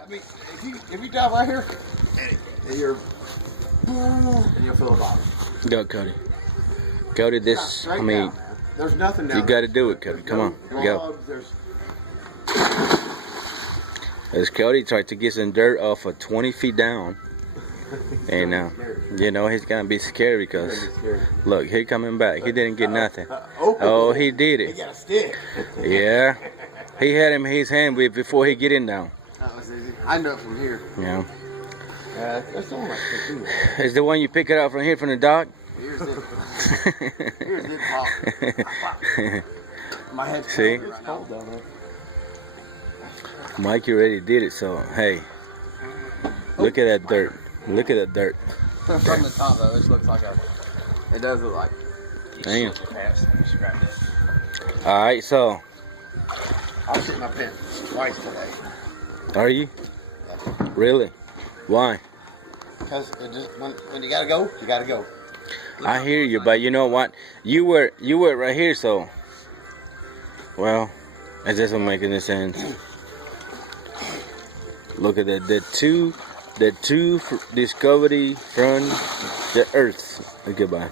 I mean, if you dive right here, and you'll feel the bottom. Go, Cody. Cody, this, I mean, there's nothing down you got to do it, Cody. Come on, go. As Cody tried to get some dirt off of 20 feet down. And you know, he's going to be scary because, look, he coming back. He didn't get nothing. Oh, he did it. He got a stick. Yeah. He had him in his hand before he get in down. That was easy. I know it from here. Yeah. That's all right. Is the one you pick it up from here from the dock? Here's it. Here's it. Pop. My head's See? cold down there. Mike already did it, so hey. Look at that dirt. Look at that dirt. From the top though, it looks like it does look like. Damn. Alright, so. I'll sit my pen twice today. Are you? Yeah. Really? Why? Because it just, when you gotta go, you gotta go. I hear you, but you know what? You were right here, so. Well, it doesn't make any sense. Look at that. The two discovery from the earth. Goodbye.